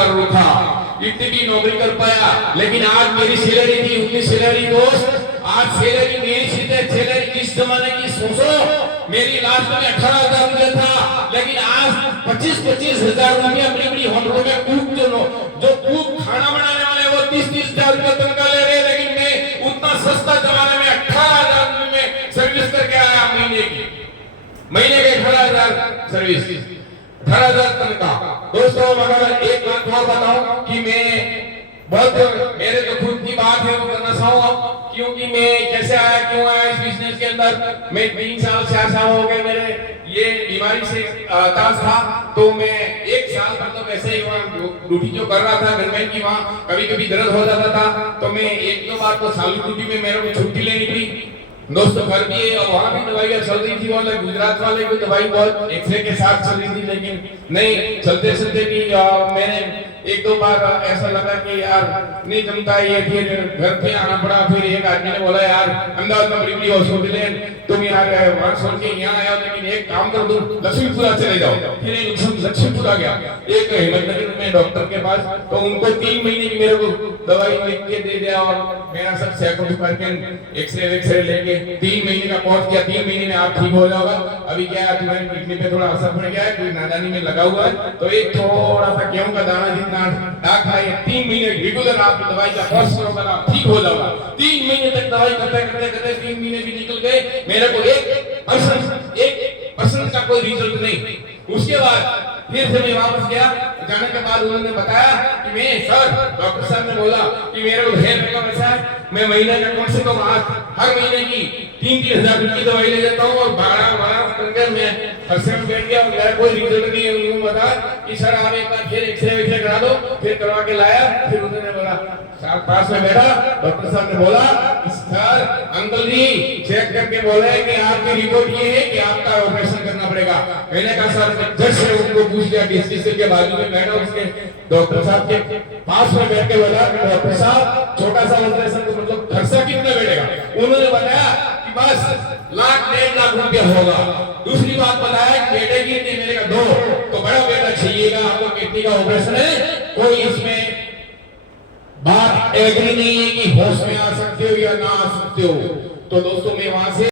करोड़ था, इतनी भी नौकरी कर पाया। लेकिन आज मेरी सैलरी थी उतनी सैलरी दोस्त, आज सैलरी मेरी सीधे सैलरी जिस जमाने की सोचो, मेरी लास्ट में 18,000 रुपया था, लेकिन आज 25-25 हजार रुपया बड़ी बड़ी होटलों में कुक जो कुक खाना बनाने वाले वो 30-30 हजार रुपया तनख्वाह ले रहे हैं। लेकिन मैं उतना सस्ता जमाने में 18,000 रुपये में सर्विस करके आया, महीने के 18,000 सर्विस, 18,000 तनख्वाह। दोस्तों मगर एक बात और बताऊं कि मैं बहुत मेरे जो खुद की बात है वो करना चाहूंगा, क्योंकि मैं कैसे आया, क्यों आया इस बिजनेस के अंदर। मैं 3 साल 4 साल हो गए मेरे ये बीमारी से ताज था, तो मैं 1 साल मतलब ऐसे ही वहाँ ड्यूटी जो कर रहा था गवर्नमेंट की, वहाँ कभी कभी दर्द हो जाता था, तो मैं 1-2 बार तो साल की ड्यूटी में मेरे को छुट्टी लेनी पड़ी। दोस्तों घर भी है और वहाँ भी दवाइयाँ चल रही थी, वाले गुजरात वाले की दवाई बहुत एक्सरे के साथ चल रही थी, लेकिन नहीं चलते चलते भी मैंने 1-2 बार ऐसा लगा कि यार नहीं जमता ये, फिर घर पे आना पड़ा। फिर एक आदमी ने बोला यार अहमदाबाद में बड़ी बड़ी हॉस्पिटल है, तुम यहाँ वहाँ छोड़ के यहाँ आया, लेकिन एक काम कर दो लक्ष्मीपुरा चले जाओ। फिर लक्ष्मीपुरा गया एक हिम्मतनगर में डॉक्टर के पास, तो उनको 3 महीने की मेरे को दवाई लिख के दे दिया और मेरा सब चेकअप करके एक्सरे लेके 3 महीने का कोर्स किया। 3 महीने में आप ठीक हो जाओगे। अभी क्या है तुम्हारी किडनी पे थोड़ा असर पड़ गया है, कोई नादानी में लगा हुआ है, तो एक थोड़ा सा गेहूं का दाना जितना डाक खाइए, 3 महीने रेगुलर आप दवाई का कोर्स करोगे आप ठीक हो जाओगे। 3 महीने तक दवाई करते करते 3 महीने भी निकल गए, मेरे को 1% का कोई रिजल्ट नहीं। उसके बाद फिर से मैं वापस गया, जाने के बाद उन्होंने बताया कि मैं सर डॉक्टर साहब ने बोला कि मेरे को हेयर का ऐसा है, मैं महीने का कम से कम हर महीने की 3-3 हजार की दवाई ले लेता हूँ और 12 करके मैं खर्चे में बैठ गया और मेरा कोई रिजल्ट नहीं है। उन्होंने बताया कि सर आप एक बार फिर एक्सरे करा दो, फिर करवा के लाया। फिर उन्होंने बोला साहब पास में बैठा, डॉक्टर साहब ने बोला सर अंकल जी चेक करके बोले कि आपकी रिपोर्ट ये है कि आपका ऑपरेशन करना पड़ेगा। मैंने कहा सर जज से उनको पूछ लिया, डीसी के बाजू में बैठा, उसके डॉक्टर साहब के पास में बैठ के बोला डॉक्टर साहब छोटा सा ऑपरेशन को मतलब खर्चा कितना बैठेगा। उन्होंने बताया कि बस 1-1.5 लाख रुपया होगा। दूसरी बात बताया बेटे की नहीं, मैंने कहा 2 तो बड़ा बेटा चाहिएगा, आपको किडनी का ऑपरेशन है, कोई इसमें बात एग्री नहीं है कि होश में आ सकते हो या ना आ सकते हो। तो दोस्तों मैं वहां से